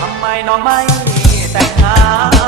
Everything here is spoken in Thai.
ทำไมน้องไม่แต่งงาน